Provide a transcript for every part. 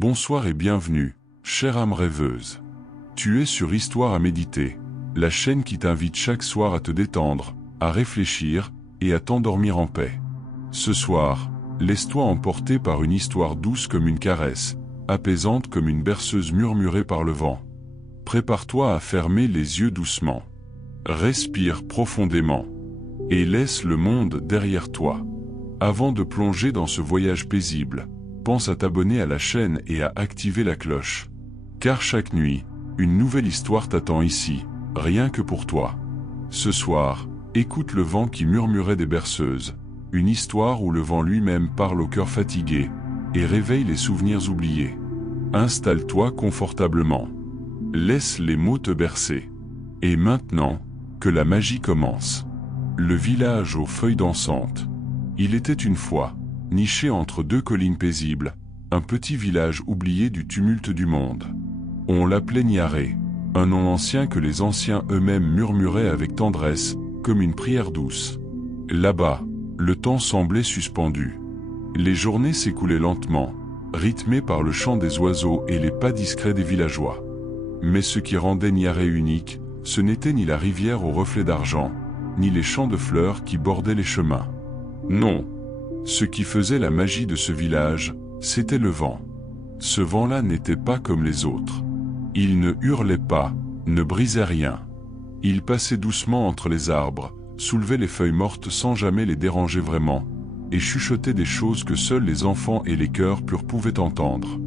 Bonsoir et bienvenue, chère âme rêveuse. Tu es sur Histoire à méditer, la chaîne qui t'invite chaque soir à te détendre, à réfléchir et à t'endormir en paix. Ce soir, laisse-toi emporter par une histoire douce comme une caresse, apaisante comme une berceuse murmurée par le vent. Prépare-toi à fermer les yeux doucement. Respire profondément et laisse le monde derrière toi. Avant de plonger dans ce voyage paisible, pense à t'abonner à la chaîne et à activer la cloche. Car chaque nuit, une nouvelle histoire t'attend ici, rien que pour toi. Ce soir, écoute le vent qui murmurait des berceuses, une histoire où le vent lui-même parle au cœur fatigué et réveille les souvenirs oubliés. Installe-toi confortablement. Laisse les mots te bercer. Et maintenant, que la magie commence. Le village aux feuilles dansantes. Il était une fois, niché entre deux collines paisibles, un petit village oublié du tumulte du monde. On l'appelait Niaré, un nom ancien que les anciens eux-mêmes murmuraient avec tendresse, comme une prière douce. Là-bas, le temps semblait suspendu. Les journées s'écoulaient lentement, rythmées par le chant des oiseaux et les pas discrets des villageois. Mais ce qui rendait Niaré unique, ce n'était ni la rivière aux reflets d'argent, ni les champs de fleurs qui bordaient les chemins. Non. Ce qui faisait la magie de ce village, c'était le vent. Ce vent-là n'était pas comme les autres. Il ne hurlait pas, ne brisait rien. Il passait doucement entre les arbres, soulevait les feuilles mortes sans jamais les déranger vraiment, et chuchotait des choses que seuls les enfants et les cœurs purs pouvaient entendre.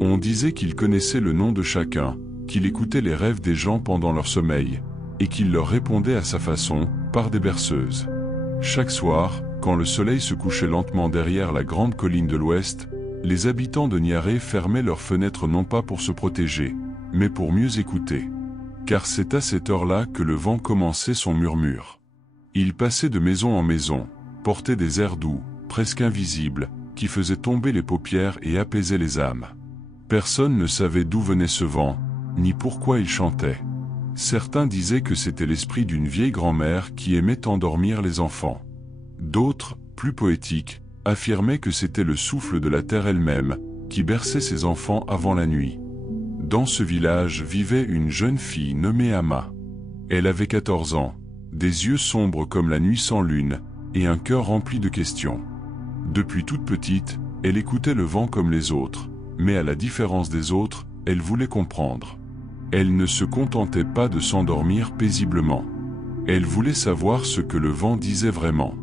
On disait qu'il connaissait le nom de chacun, qu'il écoutait les rêves des gens pendant leur sommeil, et qu'il leur répondait à sa façon, par des berceuses. Chaque soir, quand le soleil se couchait lentement derrière la grande colline de l'ouest, les habitants de Niaré fermaient leurs fenêtres non pas pour se protéger, mais pour mieux écouter. Car c'est à cette heure-là que le vent commençait son murmure. Il passait de maison en maison, portait des airs doux, presque invisibles, qui faisaient tomber les paupières et apaisaient les âmes. Personne ne savait d'où venait ce vent, ni pourquoi il chantait. Certains disaient que c'était l'esprit d'une vieille grand-mère qui aimait endormir les enfants. D'autres, plus poétiques, affirmaient que c'était le souffle de la terre elle-même, qui berçait ses enfants avant la nuit. Dans ce village vivait une jeune fille nommée Ama. Elle avait 14 ans, des yeux sombres comme la nuit sans lune, et un cœur rempli de questions. Depuis toute petite, elle écoutait le vent comme les autres, mais à la différence des autres, elle voulait comprendre. Elle ne se contentait pas de s'endormir paisiblement. Elle voulait savoir ce que le vent disait vraiment.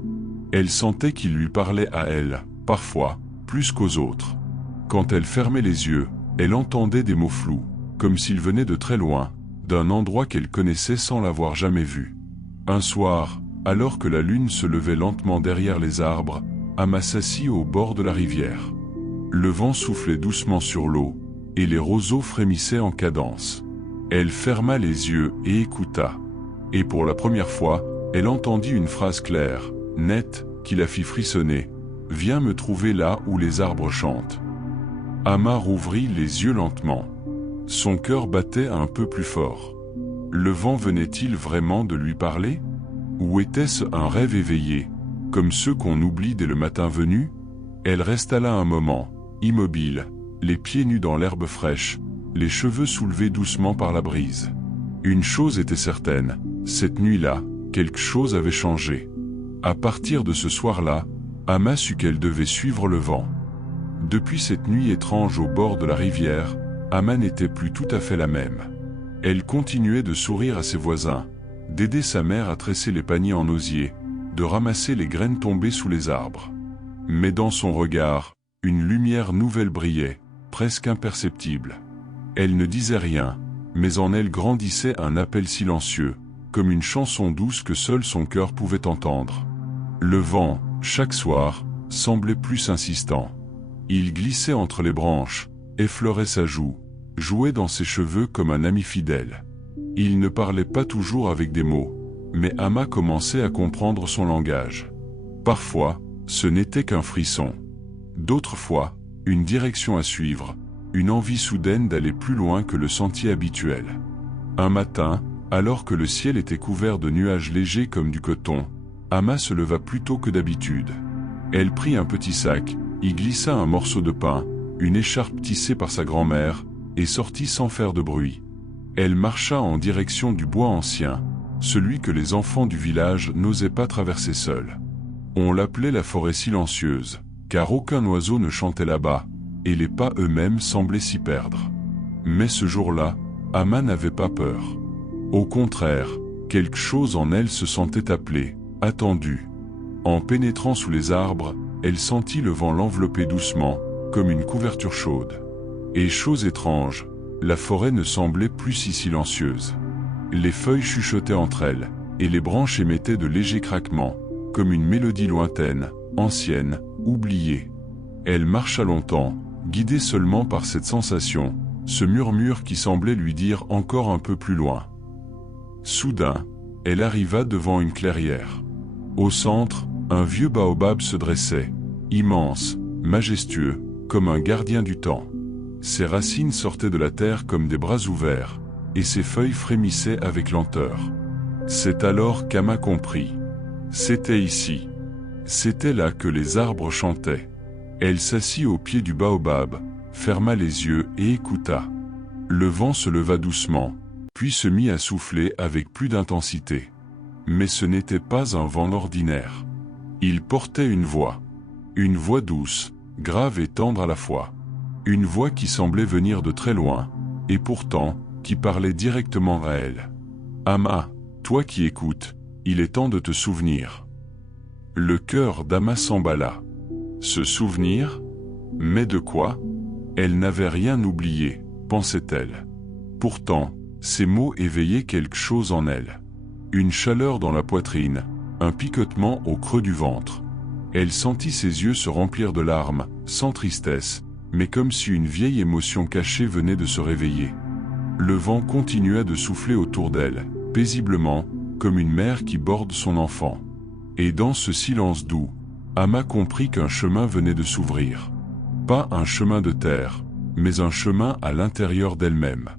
Elle sentait qu'il lui parlait à elle, parfois, plus qu'aux autres. Quand elle fermait les yeux, elle entendait des mots flous, comme s'ils venaient de très loin, d'un endroit qu'elle connaissait sans l'avoir jamais vu. Un soir, alors que la lune se levait lentement derrière les arbres, Ama s'assit au bord de la rivière. Le vent soufflait doucement sur l'eau, et les roseaux frémissaient en cadence. Elle ferma les yeux et écouta. Et pour la première fois, elle entendit une phrase claire, nette, qui la fit frissonner. « Viens me trouver là où les arbres chantent. » Ama rouvrit les yeux lentement. Son cœur battait un peu plus fort. Le vent venait-il vraiment de lui parler? Ou était-ce un rêve éveillé, comme ceux qu'on oublie dès le matin venu? Elle resta là un moment, immobile, les pieds nus dans l'herbe fraîche, les cheveux soulevés doucement par la brise. Une chose était certaine, cette nuit-là, quelque chose avait changé. À partir de ce soir-là, Ama sut qu'elle devait suivre le vent. Depuis cette nuit étrange au bord de la rivière, Ama n'était plus tout à fait la même. Elle continuait de sourire à ses voisins, d'aider sa mère à tresser les paniers en osier, de ramasser les graines tombées sous les arbres. Mais dans son regard, une lumière nouvelle brillait, presque imperceptible. Elle ne disait rien, mais en elle grandissait un appel silencieux, comme une chanson douce que seul son cœur pouvait entendre. Le vent, chaque soir, semblait plus insistant. Il glissait entre les branches, effleurait sa joue, jouait dans ses cheveux comme un ami fidèle. Il ne parlait pas toujours avec des mots, mais Ama commençait à comprendre son langage. Parfois, ce n'était qu'un frisson. D'autres fois, une direction à suivre, une envie soudaine d'aller plus loin que le sentier habituel. Un matin, alors que le ciel était couvert de nuages légers comme du coton, Ama se leva plus tôt que d'habitude. Elle prit un petit sac, y glissa un morceau de pain, une écharpe tissée par sa grand-mère, et sortit sans faire de bruit. Elle marcha en direction du bois ancien, celui que les enfants du village n'osaient pas traverser seuls. On l'appelait la forêt silencieuse, car aucun oiseau ne chantait là-bas, et les pas eux-mêmes semblaient s'y perdre. Mais ce jour-là, Amma n'avait pas peur. Au contraire, quelque chose en elle se sentait appelée, attendue. En pénétrant sous les arbres, elle sentit le vent l'envelopper doucement, comme une couverture chaude. Et chose étrange, la forêt ne semblait plus si silencieuse. Les feuilles chuchotaient entre elles, et les branches émettaient de légers craquements, comme une mélodie lointaine, ancienne, oubliée. Elle marcha longtemps, guidée seulement par cette sensation, ce murmure qui semblait lui dire encore un peu plus loin. Soudain, elle arriva devant une clairière. Au centre, un vieux baobab se dressait, immense, majestueux, comme un gardien du temps. Ses racines sortaient de la terre comme des bras ouverts, et ses feuilles frémissaient avec lenteur. C'est alors qu'Amma comprit. C'était ici. C'était là que les arbres chantaient. Elle s'assit au pied du baobab, ferma les yeux et écouta. Le vent se leva doucement, puis se mit à souffler avec plus d'intensité. Mais ce n'était pas un vent ordinaire. Il portait une voix douce, grave et tendre à la fois. Une voix qui semblait venir de très loin, et pourtant, qui parlait directement à elle. « Amma, toi qui écoutes, il est temps de te souvenir. » Le cœur d'Amma s'emballa. Se souvenir? Mais de quoi? Elle n'avait rien oublié, pensait-elle. Pourtant, ces mots éveillaient quelque chose en elle. Une chaleur dans la poitrine, un picotement au creux du ventre. Elle sentit ses yeux se remplir de larmes, sans tristesse, mais comme si une vieille émotion cachée venait de se réveiller. Le vent continua de souffler autour d'elle, paisiblement, comme une mère qui borde son enfant. Et dans ce silence doux, Amma comprit qu'un chemin venait de s'ouvrir. Pas un chemin de terre, mais un chemin à l'intérieur d'elle-même.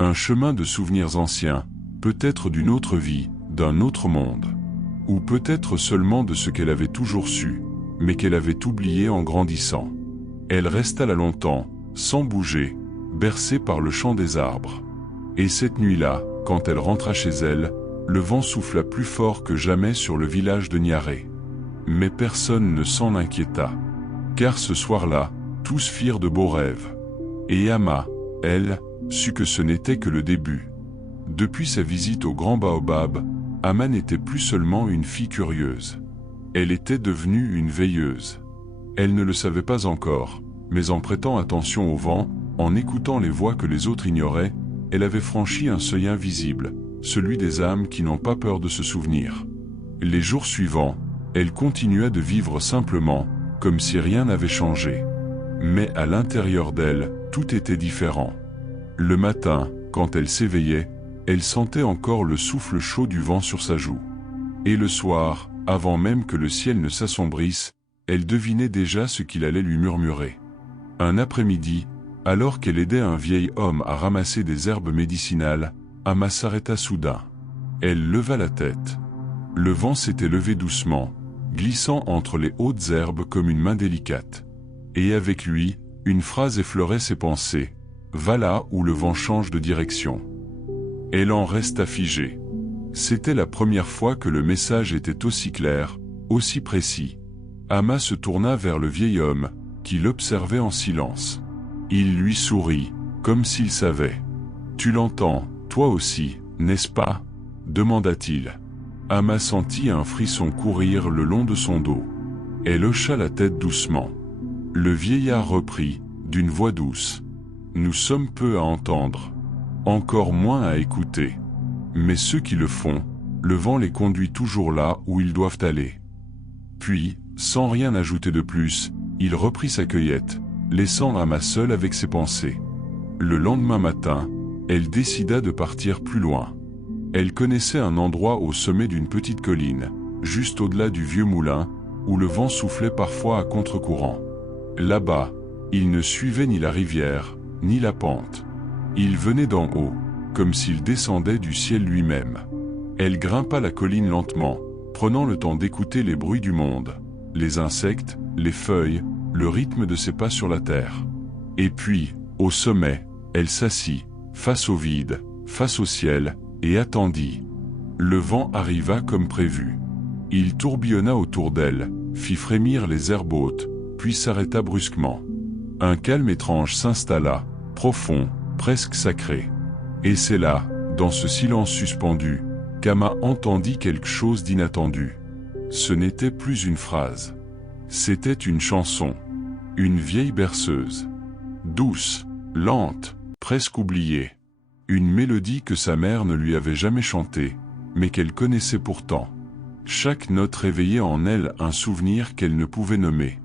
Un chemin de souvenirs anciens, peut-être d'une autre vie, d'un autre monde. Ou peut-être seulement de ce qu'elle avait toujours su, mais qu'elle avait oublié en grandissant. Elle resta là longtemps, sans bouger, bercée par le chant des arbres. Et cette nuit-là, quand elle rentra chez elle, le vent souffla plus fort que jamais sur le village de Niaré. Mais personne ne s'en inquiéta. Car ce soir-là, tous firent de beaux rêves. Et Amma, elle, sut que ce n'était que le début. Depuis sa visite au grand baobab, Amma n'était plus seulement une fille curieuse. Elle était devenue une veilleuse. Elle ne le savait pas encore, mais en prêtant attention au vent, en écoutant les voix que les autres ignoraient, elle avait franchi un seuil invisible, celui des âmes qui n'ont pas peur de se souvenir. Les jours suivants, elle continua de vivre simplement, comme si rien n'avait changé. Mais à l'intérieur d'elle, tout était différent. Le matin, quand elle s'éveillait, elle sentait encore le souffle chaud du vent sur sa joue. Et le soir, avant même que le ciel ne s'assombrisse, elle devinait déjà ce qu'il allait lui murmurer. Un après-midi, alors qu'elle aidait un vieil homme à ramasser des herbes médicinales, Amma s'arrêta soudain. Elle leva la tête. Le vent s'était levé doucement, glissant entre les hautes herbes comme une main délicate. Et avec lui, une phrase effleurait ses pensées. « Va là où le vent change de direction. » Elle en resta figée. C'était la première fois que le message était aussi clair, aussi précis. Amma se tourna vers le vieil homme, qui l'observait en silence. Il lui sourit, comme s'il savait. « Tu l'entends, toi aussi, n'est-ce pas ?» demanda-t-il. Amma sentit un frisson courir le long de son dos. Elle hocha la tête doucement. Le vieillard reprit, d'une voix douce. « Nous sommes peu à entendre, encore moins à écouter. Mais ceux qui le font, le vent les conduit toujours là où ils doivent aller. » Puis, sans rien ajouter de plus, il reprit sa cueillette, laissant Amma seule avec ses pensées. Le lendemain matin, elle décida de partir plus loin. Elle connaissait un endroit au sommet d'une petite colline, juste au-delà du vieux moulin, où le vent soufflait parfois à contre-courant. Là-bas, il ne suivait ni la rivière, ni la pente. Il venait d'en haut, comme s'il descendait du ciel lui-même. Elle grimpa la colline lentement, prenant le temps d'écouter les bruits du monde, les insectes, les feuilles, le rythme de ses pas sur la terre. Et puis, au sommet, elle s'assit, face au vide, face au ciel, et attendit. Le vent arriva comme prévu. Il tourbillonna autour d'elle, fit frémir les herbes hautes, puis s'arrêta brusquement. Un calme étrange s'installa, profond, presque sacré. Et c'est là, dans ce silence suspendu, qu'Ama entendit quelque chose d'inattendu. Ce n'était plus une phrase. C'était une chanson. Une vieille berceuse. Douce, lente, presque oubliée. Une mélodie que sa mère ne lui avait jamais chantée, mais qu'elle connaissait pourtant. Chaque note réveillait en elle un souvenir qu'elle ne pouvait nommer.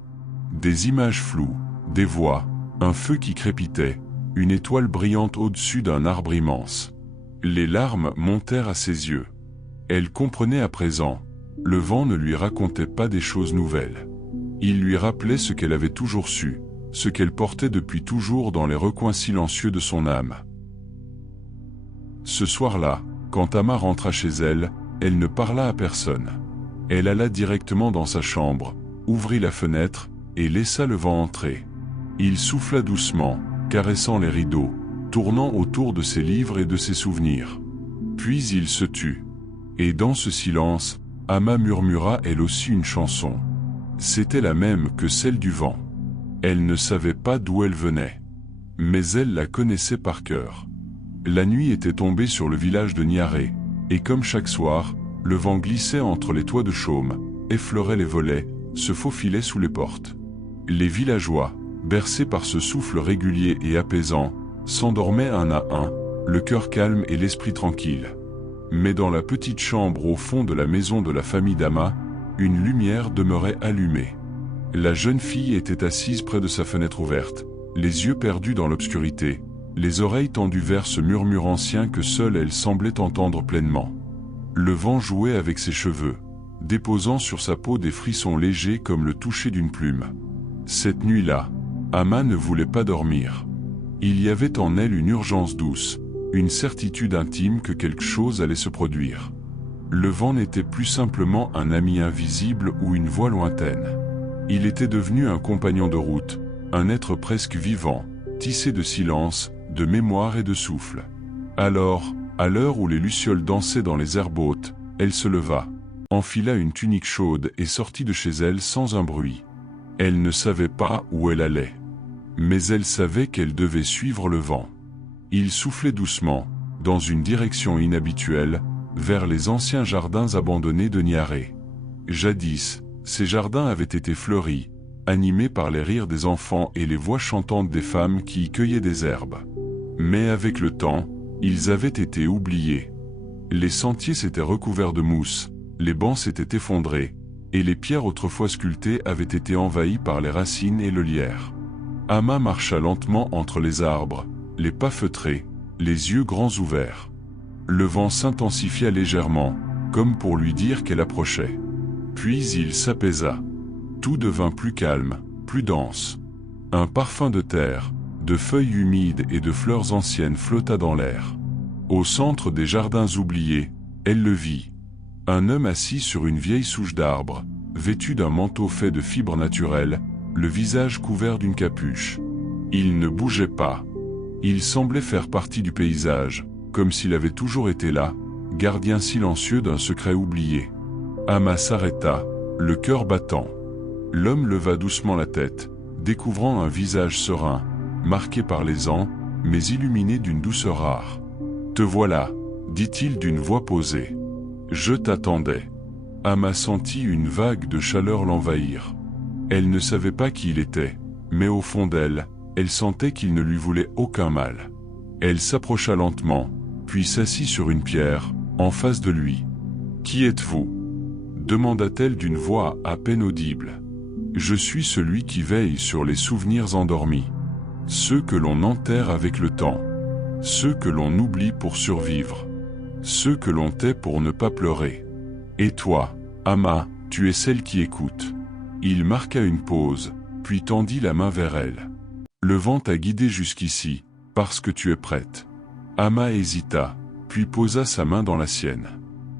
Des images floues, des voix, un feu qui crépitait, une étoile brillante au-dessus d'un arbre immense. Les larmes montèrent à ses yeux. Elle comprenait à présent. Le vent ne lui racontait pas des choses nouvelles. Il lui rappelait ce qu'elle avait toujours su, ce qu'elle portait depuis toujours dans les recoins silencieux de son âme. Ce soir-là, quand Ama rentra chez elle, elle ne parla à personne. Elle alla directement dans sa chambre, ouvrit la fenêtre, et laissa le vent entrer. Il souffla doucement, caressant les rideaux, tournant autour de ses livres et de ses souvenirs. Puis il se tut. Et dans ce silence, Ama murmura elle aussi une chanson. C'était la même que celle du vent. Elle ne savait pas d'où elle venait. Mais elle la connaissait par cœur. La nuit était tombée sur le village de Niaré, et comme chaque soir, le vent glissait entre les toits de chaume, effleurait les volets, se faufilait sous les portes. Les villageois, bercés par ce souffle régulier et apaisant, s'endormaient un à un, le cœur calme et l'esprit tranquille. Mais dans la petite chambre au fond de la maison de la famille d'Ama, une lumière demeurait allumée. La jeune fille était assise près de sa fenêtre ouverte, les yeux perdus dans l'obscurité, les oreilles tendues vers ce murmure ancien que seule elle semblait entendre pleinement. Le vent jouait avec ses cheveux, déposant sur sa peau des frissons légers comme le toucher d'une plume. Cette nuit-là, Ama ne voulait pas dormir. Il y avait en elle une urgence douce, une certitude intime que quelque chose allait se produire. Le vent n'était plus simplement un ami invisible ou une voix lointaine. Il était devenu un compagnon de route, un être presque vivant, tissé de silence, de mémoire et de souffle. Alors, à l'heure où les lucioles dansaient dans les herbes hautes, elle se leva, enfila une tunique chaude et sortit de chez elle sans un bruit. Elle ne savait pas où elle allait. Mais elle savait qu'elle devait suivre le vent. Il soufflait doucement, dans une direction inhabituelle, vers les anciens jardins abandonnés de Niaré. Jadis, ces jardins avaient été fleuris, animés par les rires des enfants et les voix chantantes des femmes qui y cueillaient des herbes. Mais avec le temps, ils avaient été oubliés. Les sentiers s'étaient recouverts de mousse, les bancs s'étaient effondrés, et les pierres autrefois sculptées avaient été envahies par les racines et le lierre. Ama marcha lentement entre les arbres, les pas feutrés, les yeux grands ouverts. Le vent s'intensifia légèrement, comme pour lui dire qu'elle approchait. Puis il s'apaisa. Tout devint plus calme, plus dense. Un parfum de terre, de feuilles humides et de fleurs anciennes flotta dans l'air. Au centre des jardins oubliés, elle le vit. Un homme assis sur une vieille souche d'arbre, vêtu d'un manteau fait de fibres naturelles, le visage couvert d'une capuche. Il ne bougeait pas. Il semblait faire partie du paysage, comme s'il avait toujours été là, gardien silencieux d'un secret oublié. Ama s'arrêta, le cœur battant. L'homme leva doucement la tête, découvrant un visage serein, marqué par les ans, mais illuminé d'une douceur rare. « Te voilà, dit-il d'une voix posée. Je t'attendais. » Ama sentit une vague de chaleur l'envahir. Elle ne savait pas qui il était, mais au fond d'elle, elle sentait qu'il ne lui voulait aucun mal. Elle s'approcha lentement, puis s'assit sur une pierre, en face de lui. « Qui êtes-vous » demanda-t-elle d'une voix à peine audible. « Je suis celui qui veille sur les souvenirs endormis. Ceux que l'on enterre avec le temps. Ceux que l'on oublie pour survivre. Ceux que l'on tait pour ne pas pleurer. Et toi, Ama, tu es celle qui écoute. » Il marqua une pause, puis tendit la main vers elle. « Le vent t'a guidée jusqu'ici, parce que tu es prête. » Ama hésita, puis posa sa main dans la sienne.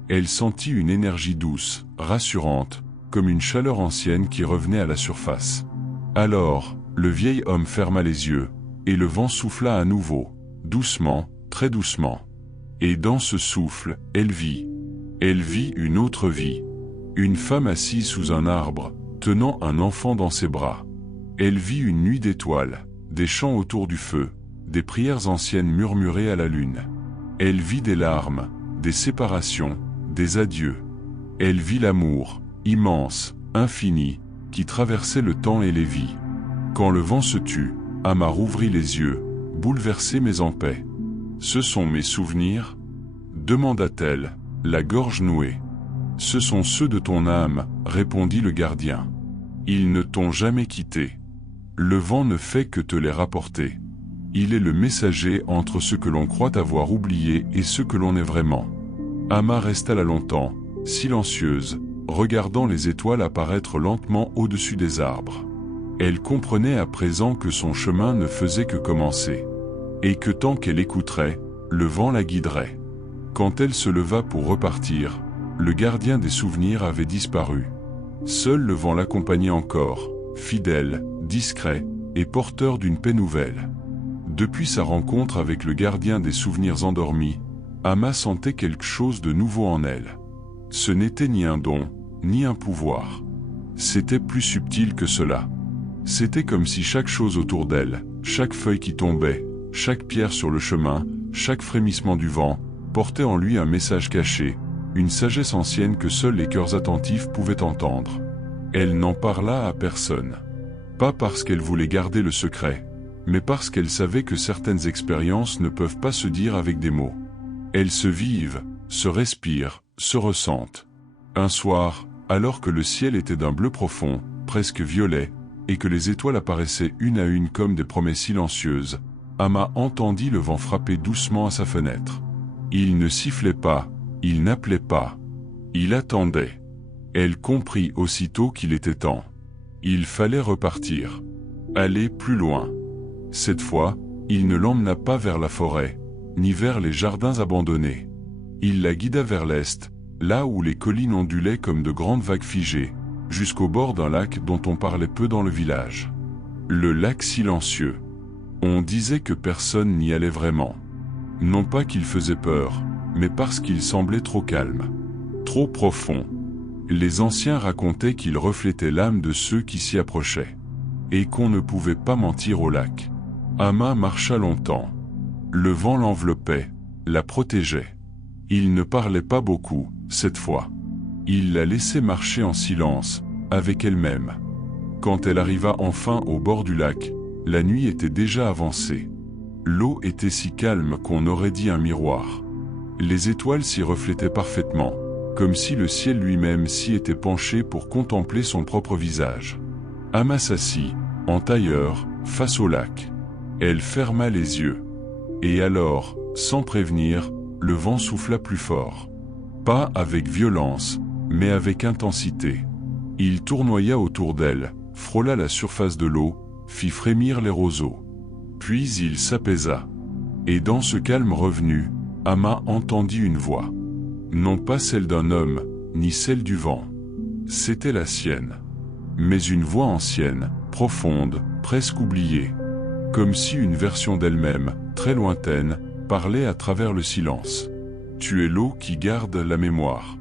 Elle sentit une énergie douce, rassurante, comme une chaleur ancienne qui revenait à la surface. Alors, le vieil homme ferma les yeux, et le vent souffla à nouveau, doucement, très doucement. Et dans ce souffle, elle vit. Elle vit une autre vie. Une femme assise sous un arbre, tenant un enfant dans ses bras. Elle vit une nuit d'étoiles, des chants autour du feu, des prières anciennes murmurées à la lune. Elle vit des larmes, des séparations, des adieux. Elle vit l'amour, immense, infini, qui traversait le temps et les vies. Quand le vent se tut, Amma rouvrit les yeux, bouleversée mais en paix. « Ce sont mes souvenirs ?» demanda-t-elle, la gorge nouée. « Ce sont ceux de ton âme, » répondit le gardien. « Ils ne t'ont jamais quitté. Le vent ne fait que te les rapporter. Il est le messager entre ce que l'on croit avoir oublié et ce que l'on est vraiment. » Amma resta là longtemps, silencieuse, regardant les étoiles apparaître lentement au-dessus des arbres. Elle comprenait à présent que son chemin ne faisait que commencer, et que tant qu'elle écouterait, le vent la guiderait. Quand elle se leva pour repartir, le gardien des souvenirs avait disparu. Seul le vent l'accompagnait encore, fidèle, discret, et porteur d'une paix nouvelle. Depuis sa rencontre avec le gardien des souvenirs endormis, Amma sentait quelque chose de nouveau en elle. Ce n'était ni un don, ni un pouvoir. C'était plus subtil que cela. C'était comme si chaque chose autour d'elle, chaque feuille qui tombait, chaque pierre sur le chemin, chaque frémissement du vent, portait en lui un message caché, une sagesse ancienne que seuls les cœurs attentifs pouvaient entendre. Elle n'en parla à personne. Pas parce qu'elle voulait garder le secret, mais parce qu'elle savait que certaines expériences ne peuvent pas se dire avec des mots. Elles se vivent, se respirent, se ressentent. Un soir, alors que le ciel était d'un bleu profond, presque violet, et que les étoiles apparaissaient une à une comme des promesses silencieuses, Amma entendit le vent frapper doucement à sa fenêtre. Il ne sifflait pas, il n'appelait pas. Il attendait. Elle comprit aussitôt qu'il était temps. Il fallait repartir. Aller plus loin. Cette fois, il ne l'emmena pas vers la forêt, ni vers les jardins abandonnés. Il la guida vers l'est, là où les collines ondulaient comme de grandes vagues figées, jusqu'au bord d'un lac dont on parlait peu dans le village. Le lac silencieux. On disait que personne n'y allait vraiment. Non pas qu'il faisait peur, mais parce qu'il semblait trop calme, trop profond. Les anciens racontaient qu'il reflétait l'âme de ceux qui s'y approchaient, et qu'on ne pouvait pas mentir au lac. Amma marcha longtemps. Le vent l'enveloppait, la protégeait. Il ne parlait pas beaucoup, cette fois. Il la laissait marcher en silence, avec elle-même. Quand elle arriva enfin au bord du lac, la nuit était déjà avancée. L'eau était si calme qu'on aurait dit un miroir. Les étoiles s'y reflétaient parfaitement, comme si le ciel lui-même s'y était penché pour contempler son propre visage. Amma s'assit, en tailleur, face au lac. Elle ferma les yeux. Et alors, sans prévenir, le vent souffla plus fort. Pas avec violence, mais avec intensité. Il tournoya autour d'elle, frôla la surface de l'eau, fit frémir les roseaux. Puis il s'apaisa. Et dans ce calme revenu, Amma entendit une voix. Non pas celle d'un homme, ni celle du vent. C'était la sienne. Mais une voix ancienne, profonde, presque oubliée. Comme si une version d'elle-même, très lointaine, parlait à travers le silence. Tu es l'eau qui garde la mémoire.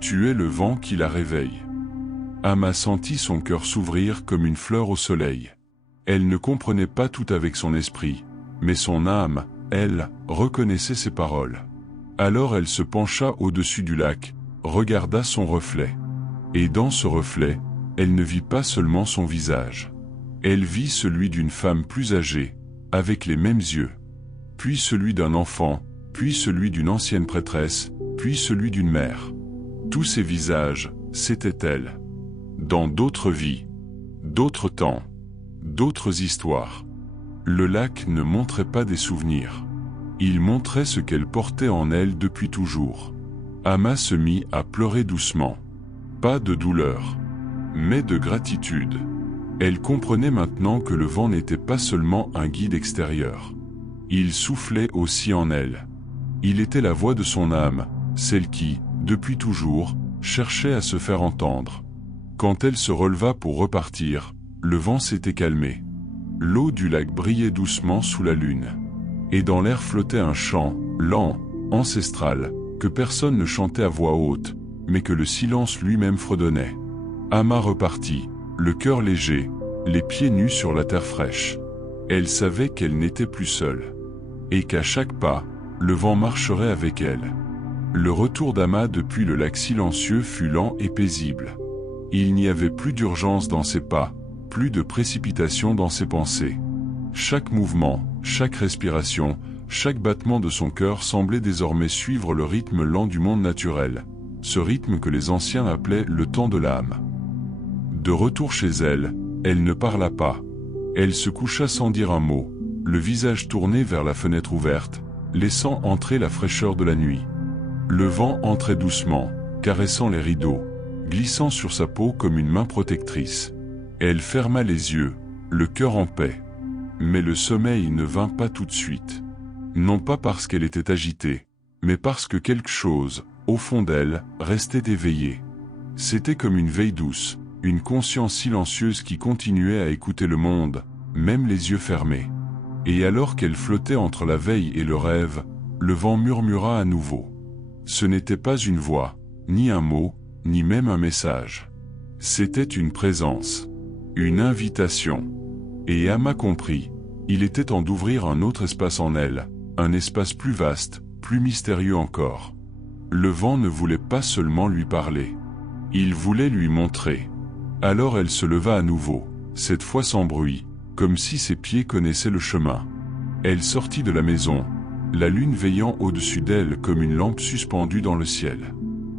Tu es le vent qui la réveille. Amma sentit son cœur s'ouvrir comme une fleur au soleil. Elle ne comprenait pas tout avec son esprit, mais son âme, elle, reconnaissait ses paroles. Alors elle se pencha au-dessus du lac, regarda son reflet. Et dans ce reflet, elle ne vit pas seulement son visage. Elle vit celui d'une femme plus âgée, avec les mêmes yeux. Puis celui d'un enfant, puis celui d'une ancienne prêtresse, puis celui d'une mère. Tous ces visages, c'était elle. Dans d'autres vies, d'autres temps, d'autres histoires. Le lac ne montrait pas des souvenirs. Il montrait ce qu'elle portait en elle depuis toujours. Amma se mit à pleurer doucement. Pas de douleur, mais de gratitude. Elle comprenait maintenant que le vent n'était pas seulement un guide extérieur. Il soufflait aussi en elle. Il était la voix de son âme, celle qui, depuis toujours, cherchait à se faire entendre. Quand elle se releva pour repartir, le vent s'était calmé. L'eau du lac brillait doucement sous la lune. Et dans l'air flottait un chant, lent, ancestral, que personne ne chantait à voix haute, mais que le silence lui-même fredonnait. Amma repartit, le cœur léger, les pieds nus sur la terre fraîche. Elle savait qu'elle n'était plus seule. Et qu'à chaque pas, le vent marcherait avec elle. Le retour d'Amma depuis le lac silencieux fut lent et paisible. Il n'y avait plus d'urgence dans ses pas, plus de précipitation dans ses pensées. Chaque mouvement, chaque respiration, chaque battement de son cœur semblait désormais suivre le rythme lent du monde naturel, ce rythme que les anciens appelaient le temps de l'âme. De retour chez elle, elle ne parla pas. Elle se coucha sans dire un mot, le visage tourné vers la fenêtre ouverte, laissant entrer la fraîcheur de la nuit. Le vent entrait doucement, caressant les rideaux, glissant sur sa peau comme une main protectrice. Elle ferma les yeux, le cœur en paix. Mais le sommeil ne vint pas tout de suite. Non pas parce qu'elle était agitée, mais parce que quelque chose, au fond d'elle, restait éveillé. C'était comme une veille douce, une conscience silencieuse qui continuait à écouter le monde, même les yeux fermés. Et alors qu'elle flottait entre la veille et le rêve, le vent murmura à nouveau. Ce n'était pas une voix, ni un mot, ni même un message. C'était une présence, une invitation. Et Amma comprit, il était temps d'ouvrir un autre espace en elle, un espace plus vaste, plus mystérieux encore. Le vent ne voulait pas seulement lui parler. Il voulait lui montrer. Alors elle se leva à nouveau, cette fois sans bruit, comme si ses pieds connaissaient le chemin. Elle sortit de la maison, la lune veillant au-dessus d'elle comme une lampe suspendue dans le ciel.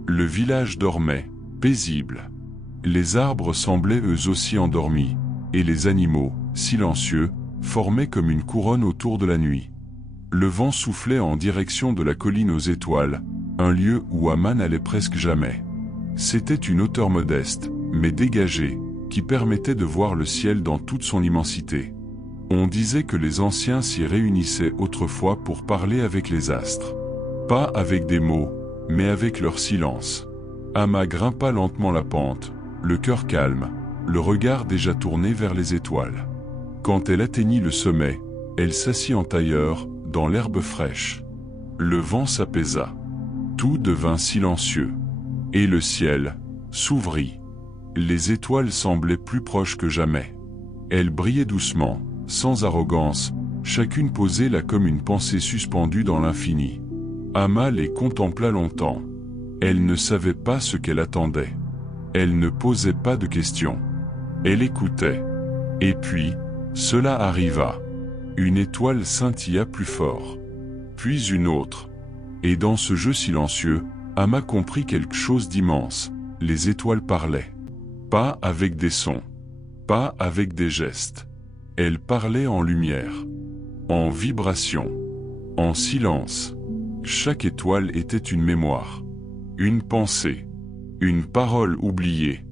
Le village dormait, paisible. Les arbres semblaient eux aussi endormis, et les animaux, silencieux, formaient comme une couronne autour de la nuit. Le vent soufflait en direction de la colline aux étoiles, un lieu où Amma n'allait presque jamais. C'était une hauteur modeste, mais dégagée, qui permettait de voir le ciel dans toute son immensité. On disait que les anciens s'y réunissaient autrefois pour parler avec les astres. Pas avec des mots, mais avec leur silence. Amma grimpa lentement la pente, le cœur calme, le regard déjà tourné vers les étoiles. Quand elle atteignit le sommet, elle s'assit en tailleur, dans l'herbe fraîche. Le vent s'apaisa. Tout devint silencieux. Et le ciel s'ouvrit. Les étoiles semblaient plus proches que jamais. Elles brillaient doucement, sans arrogance, chacune posée là comme une pensée suspendue dans l'infini. Amma les contempla longtemps. Elle ne savait pas ce qu'elle attendait. Elle ne posait pas de questions. Elle écoutait. Et puis, cela arriva. Une étoile scintilla plus fort. Puis une autre. Et dans ce jeu silencieux, Amma comprit quelque chose d'immense. Les étoiles parlaient. Pas avec des sons. Pas avec des gestes. Elles parlaient en lumière. En vibration. En silence. Chaque étoile était une mémoire. Une pensée. Une parole oubliée.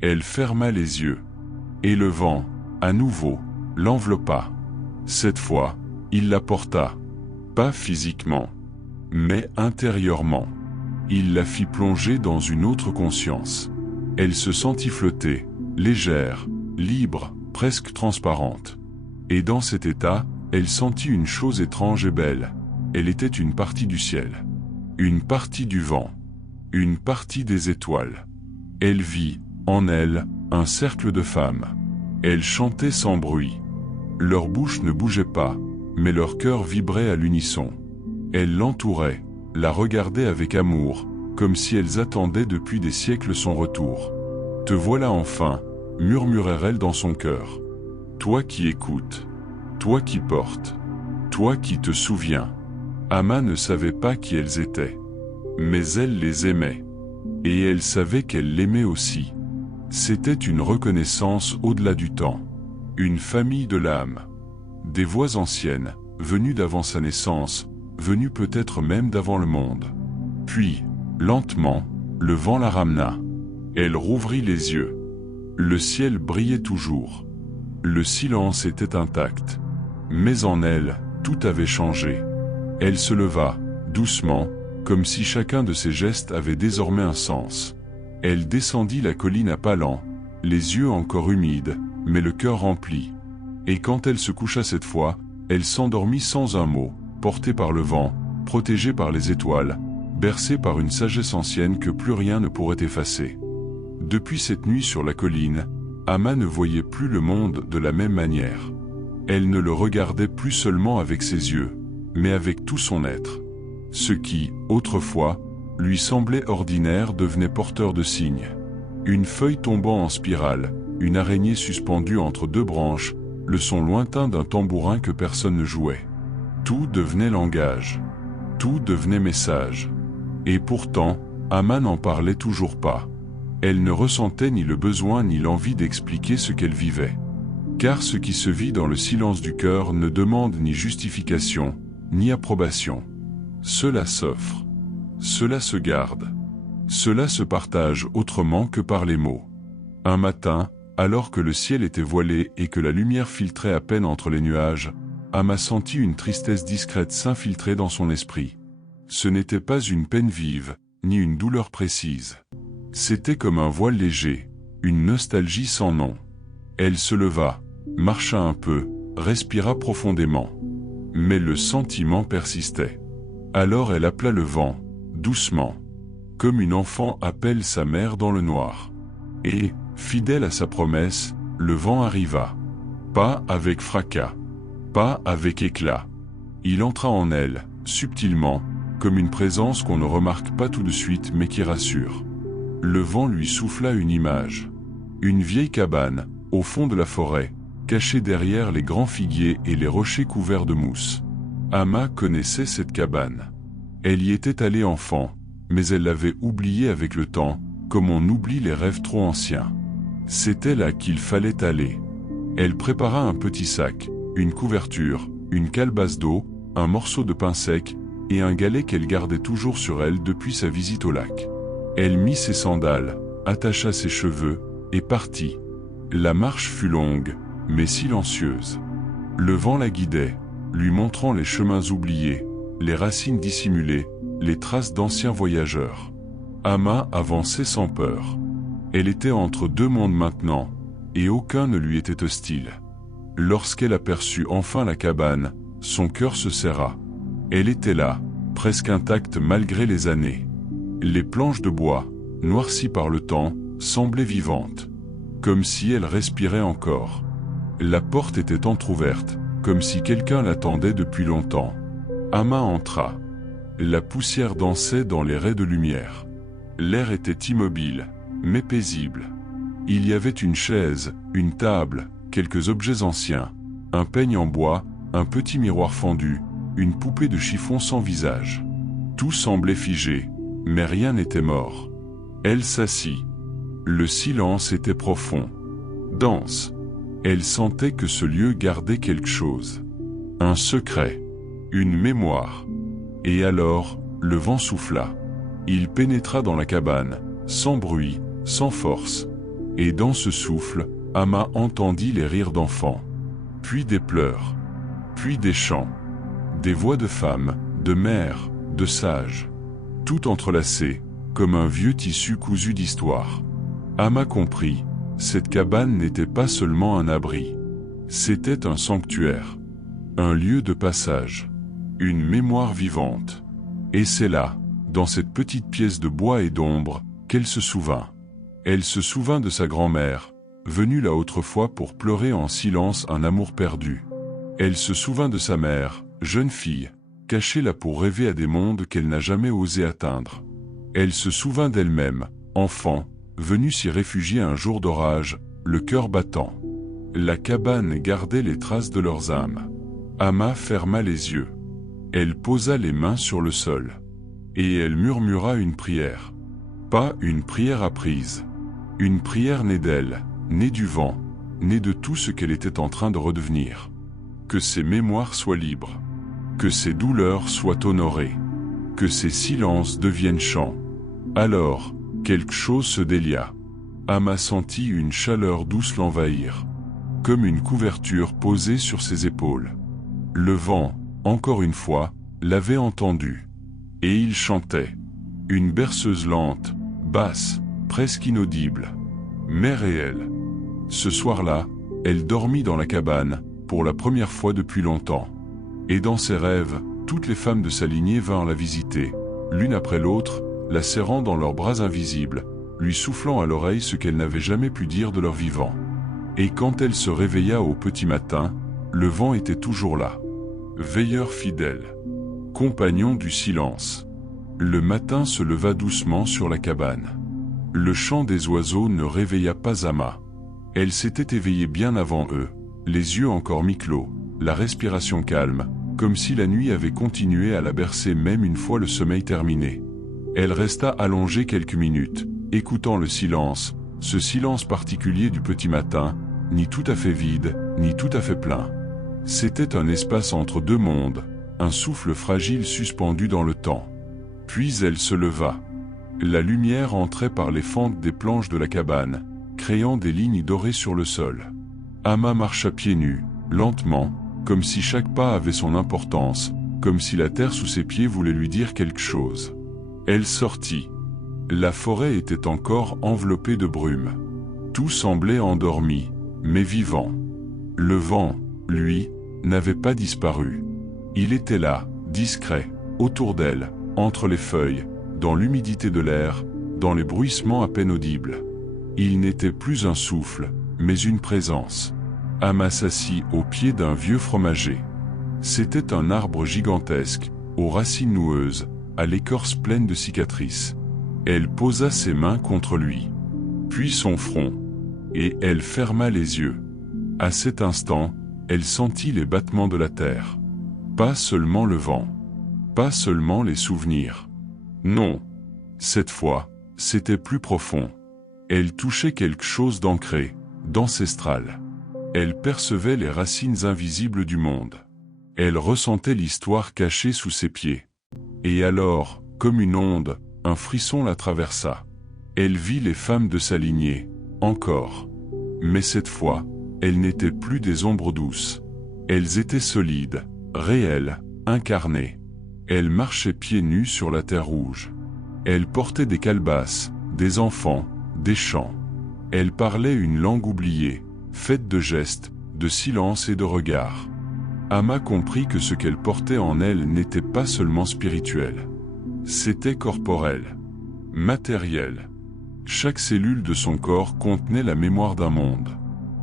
Elle ferma les yeux. Et le vent, à nouveau, l'enveloppa. Cette fois, il la porta. Pas physiquement, mais intérieurement. Il la fit plonger dans une autre conscience. Elle se sentit flotter, légère, libre, presque transparente. Et dans cet état, elle sentit une chose étrange et belle. Elle était une partie du ciel. Une partie du vent. Une partie des étoiles. Elle vit, en elle, un cercle de femmes. Elles chantaient sans bruit. Leur bouche ne bougeait pas, mais leur cœur vibrait à l'unisson. Elles l'entouraient, la regardaient avec amour, comme si elles attendaient depuis des siècles son retour. « Te voilà enfin », murmurait-elle dans son cœur. « Toi qui écoutes, toi qui portes, toi qui te souviens. » Amma ne savait pas qui elles étaient. Mais elle les aimait. Et elle savait qu'elle l'aimait aussi. C'était une reconnaissance au-delà du temps. Une famille de l'âme. Des voix anciennes, venues d'avant sa naissance, venues peut-être même d'avant le monde. Puis, lentement, le vent la ramena. Elle rouvrit les yeux. Le ciel brillait toujours. Le silence était intact. Mais en elle, tout avait changé. Elle se leva, doucement, comme si chacun de ses gestes avait désormais un sens. Elle descendit la colline à pas lents, les yeux encore humides, mais le cœur rempli. Et quand elle se coucha cette fois, elle s'endormit sans un mot, portée par le vent, protégée par les étoiles, bercée par une sagesse ancienne que plus rien ne pourrait effacer. Depuis cette nuit sur la colline, Amma ne voyait plus le monde de la même manière. Elle ne le regardait plus seulement avec ses yeux, mais avec tout son être. Ce qui, autrefois, lui semblait ordinaire devenait porteur de signes. Une feuille tombant en spirale, une araignée suspendue entre deux branches, le son lointain d'un tambourin que personne ne jouait. Tout devenait langage. Tout devenait message. Et pourtant, Amma n'en parlait toujours pas. Elle ne ressentait ni le besoin ni l'envie d'expliquer ce qu'elle vivait. Car ce qui se vit dans le silence du cœur ne demande ni justification, ni approbation. Cela s'offre. Cela se garde. Cela se partage autrement que par les mots. Un matin, alors que le ciel était voilé et que la lumière filtrait à peine entre les nuages, Amma sentit une tristesse discrète s'infiltrer dans son esprit. Ce n'était pas une peine vive, ni une douleur précise. C'était comme un voile léger, une nostalgie sans nom. Elle se leva, marcha un peu, respira profondément. Mais le sentiment persistait. Alors elle appela le vent, doucement, comme une enfant appelle sa mère dans le noir. Et, fidèle à sa promesse, le vent arriva. Pas avec fracas, pas avec éclat. Il entra en elle, subtilement, comme une présence qu'on ne remarque pas tout de suite mais qui rassure. Le vent lui souffla une image. Une vieille cabane, au fond de la forêt, cachée derrière les grands figuiers et les rochers couverts de mousse. Amma connaissait cette cabane. Elle y était allée enfant, mais elle l'avait oubliée avec le temps, comme on oublie les rêves trop anciens. C'était là qu'il fallait aller. Elle prépara un petit sac, une couverture, une calebasse d'eau, un morceau de pain sec, et un galet qu'elle gardait toujours sur elle depuis sa visite au lac. Elle mit ses sandales, attacha ses cheveux, et partit. La marche fut longue, mais silencieuse. Le vent la guidait, lui montrant les chemins oubliés, les racines dissimulées, les traces d'anciens voyageurs. Amma avançait sans peur. Elle était entre deux mondes maintenant, et aucun ne lui était hostile. Lorsqu'elle aperçut enfin la cabane, son cœur se serra. Elle était là, presque intacte malgré les années. Les planches de bois, noircies par le temps, semblaient vivantes, comme si elles respiraient encore. La porte était entr'ouverte, comme si quelqu'un l'attendait depuis longtemps. Amma entra. La poussière dansait dans les raies de lumière. L'air était immobile, mais paisible. Il y avait une chaise, une table, quelques objets anciens, un peigne en bois, un petit miroir fendu, une poupée de chiffon sans visage. Tout semblait figé, mais rien n'était mort. Elle s'assit. Le silence était profond, dense. Elle sentait que ce lieu gardait quelque chose. Un secret, une mémoire. Et alors, le vent souffla. Il pénétra dans la cabane, sans bruit, sans force. Et dans ce souffle, Amma entendit les rires d'enfants. Puis des pleurs. Puis des chants. Des voix de femmes, de mères, de sages. Tout entrelacé, comme un vieux tissu cousu d'histoire. Amma comprit, cette cabane n'était pas seulement un abri. C'était un sanctuaire. Un lieu de passage. Une mémoire vivante. Et c'est là, dans cette petite pièce de bois et d'ombre, qu'elle se souvint. Elle se souvint de sa grand-mère, venue là autrefois pour pleurer en silence un amour perdu. Elle se souvint de sa mère, jeune fille, cachée là pour rêver à des mondes qu'elle n'a jamais osé atteindre. Elle se souvint d'elle-même, enfant, venue s'y réfugier un jour d'orage, le cœur battant. La cabane gardait les traces de leurs âmes. Amma ferma les yeux. Elle posa les mains sur le sol. Et elle murmura une prière. Pas une prière apprise. Une prière née d'elle, née du vent, née de tout ce qu'elle était en train de redevenir. Que ses mémoires soient libres. Que ses douleurs soient honorées. Que ses silences deviennent chants. Alors, quelque chose se délia. Amma sentit une chaleur douce l'envahir, comme une couverture posée sur ses épaules. Le vent, encore une fois, l'avait entendu. Et il chantait. Une berceuse lente, basse, presque inaudible, mais réelle. Ce soir-là, elle dormit dans la cabane, pour la première fois depuis longtemps. Et dans ses rêves, toutes les femmes de sa lignée vinrent la visiter, l'une après l'autre, la serrant dans leurs bras invisibles, lui soufflant à l'oreille ce qu'elle n'avait jamais pu dire de leur vivant. Et quand elle se réveilla au petit matin, le vent était toujours là. Veilleur fidèle. Compagnon du silence. Le matin se leva doucement sur la cabane. Le chant des oiseaux ne réveilla pas Ama. Elle s'était éveillée bien avant eux, les yeux encore mi-clos, la respiration calme, comme si la nuit avait continué à la bercer même une fois le sommeil terminé. Elle resta allongée quelques minutes, écoutant le silence, ce silence particulier du petit matin, ni tout à fait vide, ni tout à fait plein. C'était un espace entre deux mondes, un souffle fragile suspendu dans le temps. Puis elle se leva. La lumière entrait par les fentes des planches de la cabane, créant des lignes dorées sur le sol. Ama marcha pieds nus, lentement, comme si chaque pas avait son importance, comme si la terre sous ses pieds voulait lui dire quelque chose. Elle sortit. La forêt était encore enveloppée de brume. Tout semblait endormi, mais vivant. Le vent, lui, n'avait pas disparu. Il était là, discret, autour d'elle, entre les feuilles, dans l'humidité de l'air, dans les bruissements à peine audibles. Il n'était plus un souffle, mais une présence. Ama s'assit au pied d'un vieux fromager. C'était un arbre gigantesque, aux racines noueuses, à l'écorce pleine de cicatrices. Elle posa ses mains contre lui, puis son front, et elle ferma les yeux. À cet instant, elle sentit les battements de la terre. Pas seulement le vent, pas seulement les souvenirs. Non, cette fois, c'était plus profond. Elle touchait quelque chose d'ancré, d'ancestral. Elle percevait les racines invisibles du monde. Elle ressentait l'histoire cachée sous ses pieds. Et alors, comme une onde, un frisson la traversa. Elle vit les femmes de sa lignée, encore. Mais cette fois, elles n'étaient plus des ombres douces. Elles étaient solides, réelles, incarnées. Elles marchaient pieds nus sur la terre rouge. Elles portaient des calebasses, des enfants, des chants. Elles parlaient une langue oubliée, faite de gestes, de silence et de regards. Ama comprit que ce qu'elle portait en elle n'était pas seulement spirituel. C'était corporel, matériel. Chaque cellule de son corps contenait la mémoire d'un monde.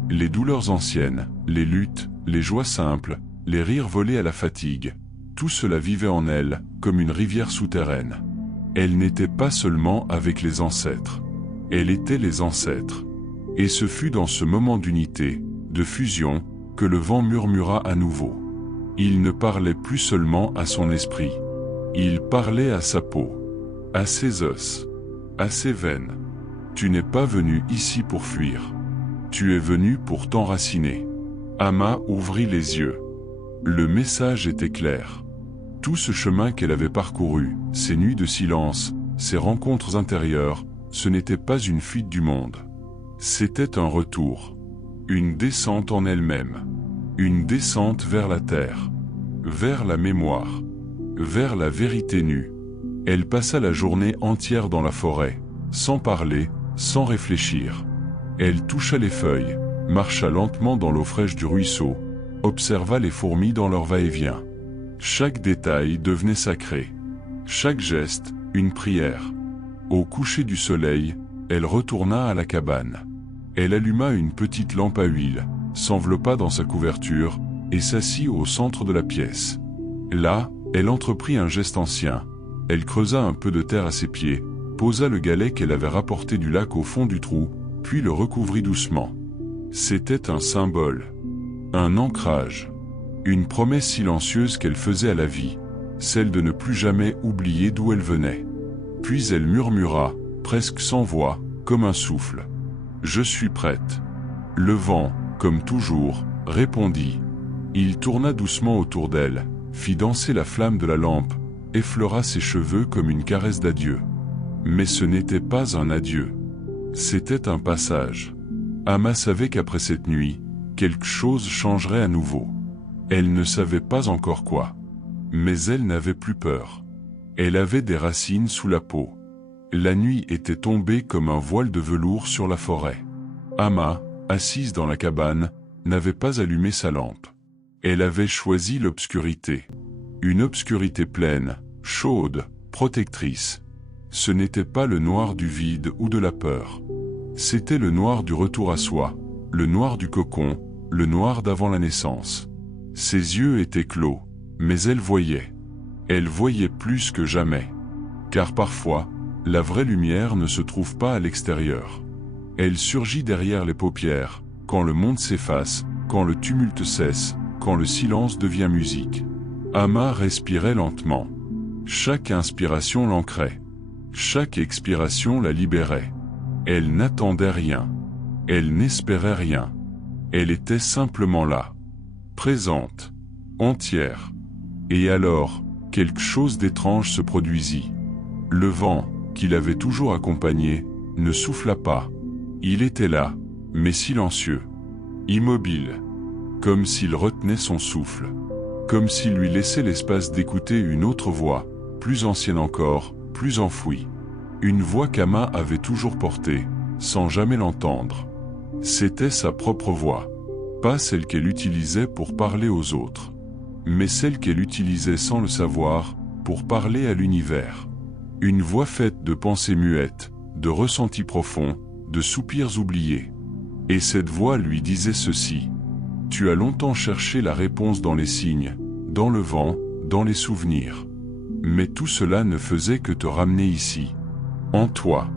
Les douleurs anciennes, les luttes, les joies simples, les rires volés à la fatigue, tout cela vivait en elle, comme une rivière souterraine. Elle n'était pas seulement avec les ancêtres. Elle était les ancêtres. Et ce fut dans ce moment d'unité, de fusion, que le vent murmura à nouveau. Il ne parlait plus seulement à son esprit. Il parlait à sa peau, à ses os, à ses veines. Tu n'es pas venu ici pour fuir. Tu es venu pour t'enraciner. Ama ouvrit les yeux. Le message était clair. Tout ce chemin qu'elle avait parcouru, ces nuits de silence, ces rencontres intérieures, ce n'était pas une fuite du monde. C'était un retour. Une descente en elle-même. Une descente vers la terre. Vers la mémoire. Vers la vérité nue. Elle passa la journée entière dans la forêt, sans parler, sans réfléchir. Elle toucha les feuilles, marcha lentement dans l'eau fraîche du ruisseau, observa les fourmis dans leur va-et-vient. Chaque détail devenait sacré. Chaque geste, une prière. Au coucher du soleil, elle retourna à la cabane. Elle alluma une petite lampe à huile, s'enveloppa dans sa couverture, et s'assit au centre de la pièce. Là, elle entreprit un geste ancien. Elle creusa un peu de terre à ses pieds, posa le galet qu'elle avait rapporté du lac au fond du trou, puis le recouvrit doucement. C'était un symbole. Un ancrage. Une promesse silencieuse qu'elle faisait à la vie, celle de ne plus jamais oublier d'où elle venait. Puis elle murmura, presque sans voix, comme un souffle. « Je suis prête. » Le vent, comme toujours, répondit. Il tourna doucement autour d'elle, fit danser la flamme de la lampe, effleura ses cheveux comme une caresse d'adieu. Mais ce n'était pas un adieu. C'était un passage. Ama savait qu'après cette nuit, quelque chose changerait à nouveau. Elle ne savait pas encore quoi. Mais elle n'avait plus peur. Elle avait des racines sous la peau. La nuit était tombée comme un voile de velours sur la forêt. Ama, assise dans la cabane, n'avait pas allumé sa lampe. Elle avait choisi l'obscurité. Une obscurité pleine, chaude, protectrice. Ce n'était pas le noir du vide ou de la peur. C'était le noir du retour à soi, le noir du cocon, le noir d'avant la naissance. Ses yeux étaient clos, mais elle voyait. Elle voyait plus que jamais. Car parfois, la vraie lumière ne se trouve pas à l'extérieur. Elle surgit derrière les paupières, quand le monde s'efface, quand le tumulte cesse, quand le silence devient musique. Amma respirait lentement. Chaque inspiration l'ancrait. Chaque expiration la libérait. Elle n'attendait rien. Elle n'espérait rien. Elle était simplement là. Présente. Entière. Et alors, quelque chose d'étrange se produisit. Le vent, qui l'avait toujours accompagnée, ne souffla pas. Il était là, mais silencieux. Immobile. Comme s'il retenait son souffle. Comme s'il lui laissait l'espace d'écouter une autre voix, plus ancienne encore, plus enfouie. Une voix qu'Amma avait toujours portée, sans jamais l'entendre. C'était sa propre voix. Pas celle qu'elle utilisait pour parler aux autres, mais celle qu'elle utilisait sans le savoir, pour parler à l'univers. Une voix faite de pensées muettes, de ressentis profonds, de soupirs oubliés. Et cette voix lui disait ceci. Tu as longtemps cherché la réponse dans les signes, dans le vent, dans les souvenirs. Mais tout cela ne faisait que te ramener ici. En toi.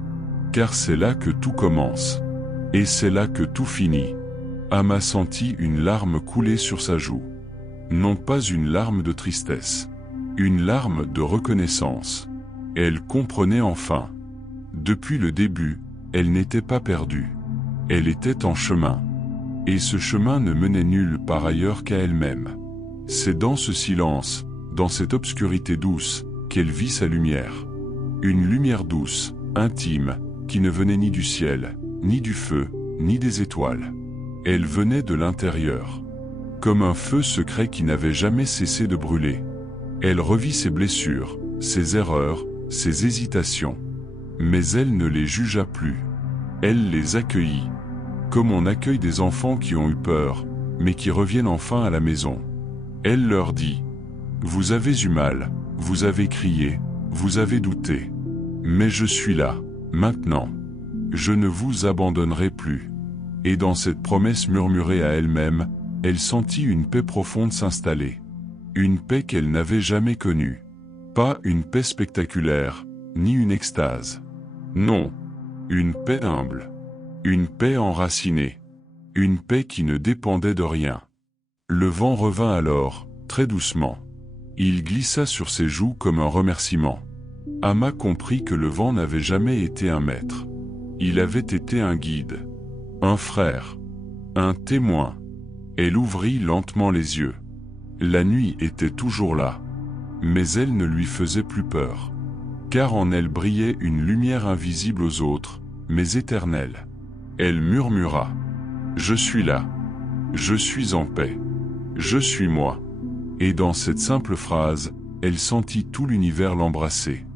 Car c'est là que tout commence. Et c'est là que tout finit. Amma sentit une larme couler sur sa joue. Non pas une larme de tristesse. Une larme de reconnaissance. Elle comprenait enfin. Depuis le début, elle n'était pas perdue. Elle était en chemin. Et ce chemin ne menait nulle part ailleurs qu'à elle-même. C'est dans ce silence, dans cette obscurité douce, qu'elle vit sa lumière. Une lumière douce, intime, qui ne venait ni du ciel, ni du feu, ni des étoiles. Elle venait de l'intérieur. Comme un feu secret qui n'avait jamais cessé de brûler. Elle revit ses blessures, ses erreurs, ses hésitations. Mais elle ne les jugea plus. Elle les accueillit. Comme on accueille des enfants qui ont eu peur, mais qui reviennent enfin à la maison. Elle leur dit, « Vous avez eu mal, vous avez crié, vous avez douté. Mais je suis là, maintenant. Je ne vous abandonnerai plus. » Et dans cette promesse murmurée à elle-même, elle sentit une paix profonde s'installer. Une paix qu'elle n'avait jamais connue. Pas une paix spectaculaire, ni une extase. Non, une paix humble. Une paix enracinée. Une paix qui ne dépendait de rien. Le vent revint alors, très doucement. Il glissa sur ses joues comme un remerciement. Amma comprit que le vent n'avait jamais été un maître. Il avait été un guide. Un frère. Un témoin. Elle ouvrit lentement les yeux. La nuit était toujours là. Mais elle ne lui faisait plus peur. Car en elle brillait une lumière invisible aux autres, mais éternelle. Elle murmura. « Je suis là. Je suis en paix. Je suis moi. » Et dans cette simple phrase, elle sentit tout l'univers l'embrasser.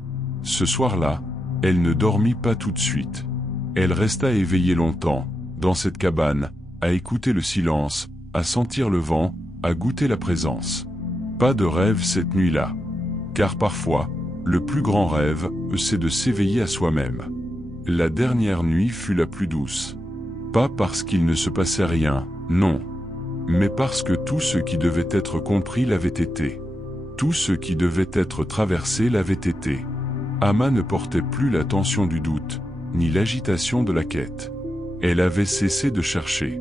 Ce soir-là, elle ne dormit pas tout de suite. Elle resta éveillée longtemps, dans cette cabane, à écouter le silence, à sentir le vent, à goûter la présence. Pas de rêve cette nuit-là. Car parfois, le plus grand rêve, c'est de s'éveiller à soi-même. La dernière nuit fut la plus douce. Pas parce qu'il ne se passait rien, non. Mais parce que tout ce qui devait être compris l'avait été. Tout ce qui devait être traversé l'avait été. Amma ne portait plus la tension du doute, ni l'agitation de la quête. Elle avait cessé de chercher.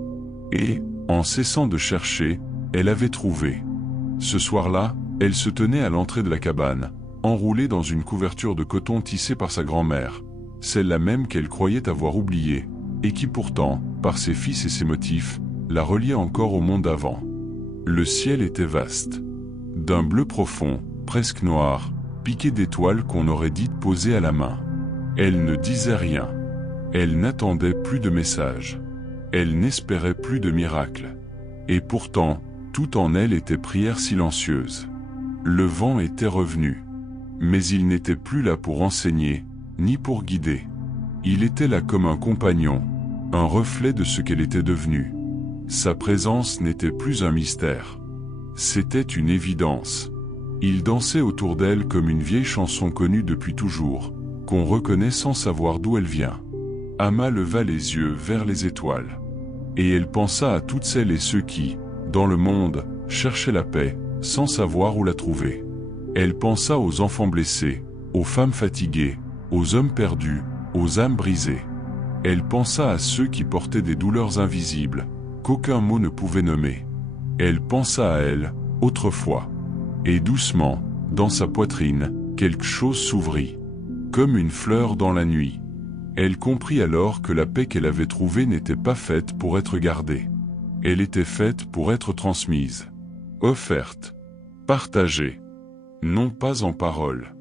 Et, en cessant de chercher, elle avait trouvé. Ce soir-là, elle se tenait à l'entrée de la cabane, enroulée dans une couverture de coton tissée par sa grand-mère, celle-là même qu'elle croyait avoir oubliée, et qui pourtant, par ses fils et ses motifs, la reliait encore au monde d'avant. Le ciel était vaste. D'un bleu profond, presque noir, piqué d'étoiles qu'on aurait dites posées à la main. Elle ne disait rien. Elle n'attendait plus de messages. Elle n'espérait plus de miracles. Et pourtant, tout en elle était prière silencieuse. Le vent était revenu. Mais il n'était plus là pour enseigner, ni pour guider. Il était là comme un compagnon, un reflet de ce qu'elle était devenue. Sa présence n'était plus un mystère. C'était une évidence. Il dansait autour d'elle comme une vieille chanson connue depuis toujours, qu'on reconnaît sans savoir d'où elle vient. Amma leva les yeux vers les étoiles. Et elle pensa à toutes celles et ceux qui, dans le monde, cherchaient la paix, sans savoir où la trouver. Elle pensa aux enfants blessés, aux femmes fatiguées, aux hommes perdus, aux âmes brisées. Elle pensa à ceux qui portaient des douleurs invisibles, qu'aucun mot ne pouvait nommer. Elle pensa à elle, autrefois. Et doucement, dans sa poitrine, quelque chose s'ouvrit. Comme une fleur dans la nuit. Elle comprit alors que la paix qu'elle avait trouvée n'était pas faite pour être gardée. Elle était faite pour être transmise. Offerte. Partagée. Non pas en parole,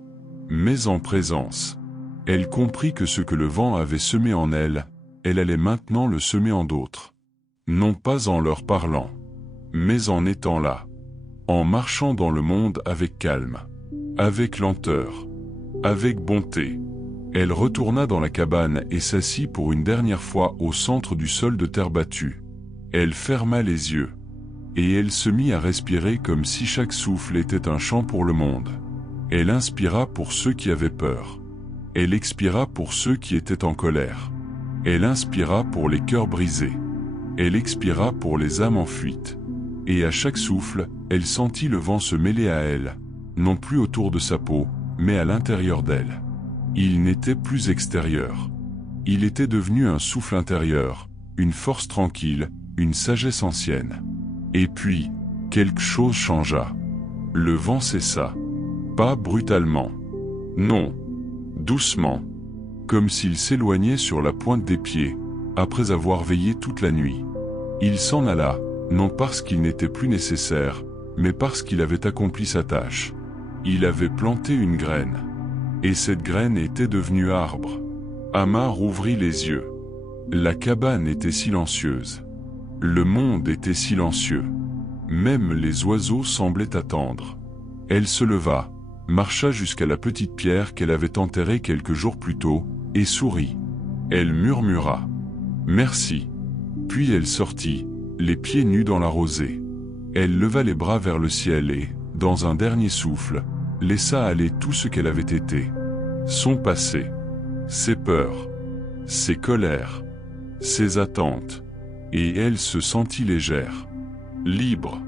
mais en présence. Elle comprit que ce que le vent avait semé en elle, elle allait maintenant le semer en d'autres. Non pas en leur parlant, mais en étant là. En marchant dans le monde avec calme, avec lenteur, avec bonté. Elle retourna dans la cabane et s'assit pour une dernière fois au centre du sol de terre battue. Elle ferma les yeux. Et elle se mit à respirer comme si chaque souffle était un chant pour le monde. Elle inspira pour ceux qui avaient peur. Elle expira pour ceux qui étaient en colère. Elle inspira pour les cœurs brisés. Elle expira pour les âmes en fuite. Et à chaque souffle, elle sentit le vent se mêler à elle, non plus autour de sa peau, mais à l'intérieur d'elle. Il n'était plus extérieur. Il était devenu un souffle intérieur, une force tranquille, une sagesse ancienne. Et puis, quelque chose changea. Le vent cessa. Pas brutalement. Non. Doucement. Comme s'il s'éloignait sur la pointe des pieds, après avoir veillé toute la nuit. Il s'en alla, non parce qu'il n'était plus nécessaire, mais parce qu'il avait accompli sa tâche. Il avait planté une graine. Et cette graine était devenue arbre. Amma rouvrit les yeux. La cabane était silencieuse. Le monde était silencieux. Même les oiseaux semblaient attendre. Elle se leva, marcha jusqu'à la petite pierre qu'elle avait enterrée quelques jours plus tôt, et sourit. Elle murmura « Merci ». Puis elle sortit, les pieds nus dans la rosée. Elle leva les bras vers le ciel et, dans un dernier souffle, laissa aller tout ce qu'elle avait été. Son passé, ses peurs, ses colères, ses attentes. Et elle se sentit légère, libre,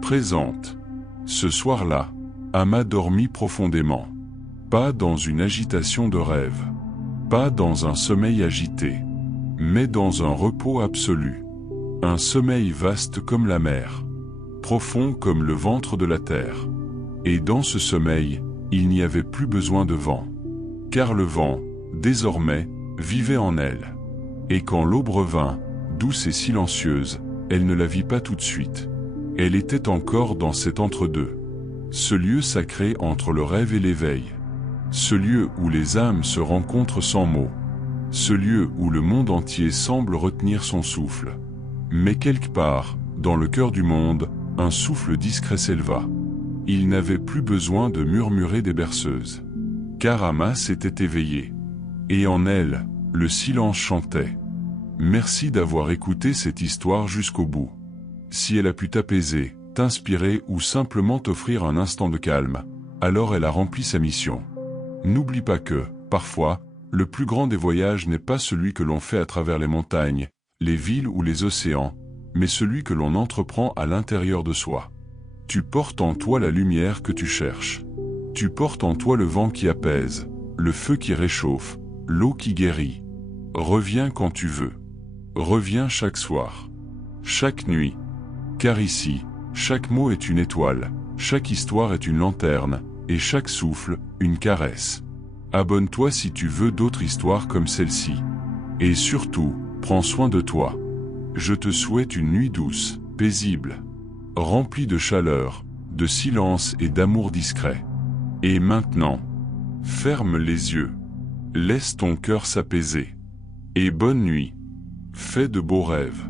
présente. Ce soir-là, Amma dormit profondément. Pas dans une agitation de rêve, pas dans un sommeil agité, mais dans un repos absolu. Un sommeil vaste comme la mer, profond comme le ventre de la terre. Et dans ce sommeil, il n'y avait plus besoin de vent. Car le vent, désormais, vivait en elle. Et quand l'aube revint, douce et silencieuse, elle ne la vit pas tout de suite. Elle était encore dans cet entre-deux. Ce lieu sacré entre le rêve et l'éveil. Ce lieu où les âmes se rencontrent sans mots. Ce lieu où le monde entier semble retenir son souffle. Mais quelque part, dans le cœur du monde, un souffle discret s'éleva. Il n'avait plus besoin de murmurer des berceuses. Car Amma s'était éveillée. Et en elle, le silence chantait. Merci d'avoir écouté cette histoire jusqu'au bout. Si elle a pu t'apaiser, t'inspirer ou simplement t'offrir un instant de calme, alors elle a rempli sa mission. N'oublie pas que, parfois, le plus grand des voyages n'est pas celui que l'on fait à travers les montagnes, les villes ou les océans, mais celui que l'on entreprend à l'intérieur de soi. Tu portes en toi la lumière que tu cherches. Tu portes en toi le vent qui apaise, le feu qui réchauffe, l'eau qui guérit. Reviens quand tu veux. Reviens chaque soir. Chaque nuit. Car ici, chaque mot est une étoile, chaque histoire est une lanterne, et chaque souffle, une caresse. Abonne-toi si tu veux d'autres histoires comme celle-ci. Et surtout, prends soin de toi. Je te souhaite une nuit douce, paisible, remplie de chaleur, de silence et d'amour discret. Et maintenant, ferme les yeux. Laisse ton cœur s'apaiser. Et bonne nuit. Fais de beaux rêves.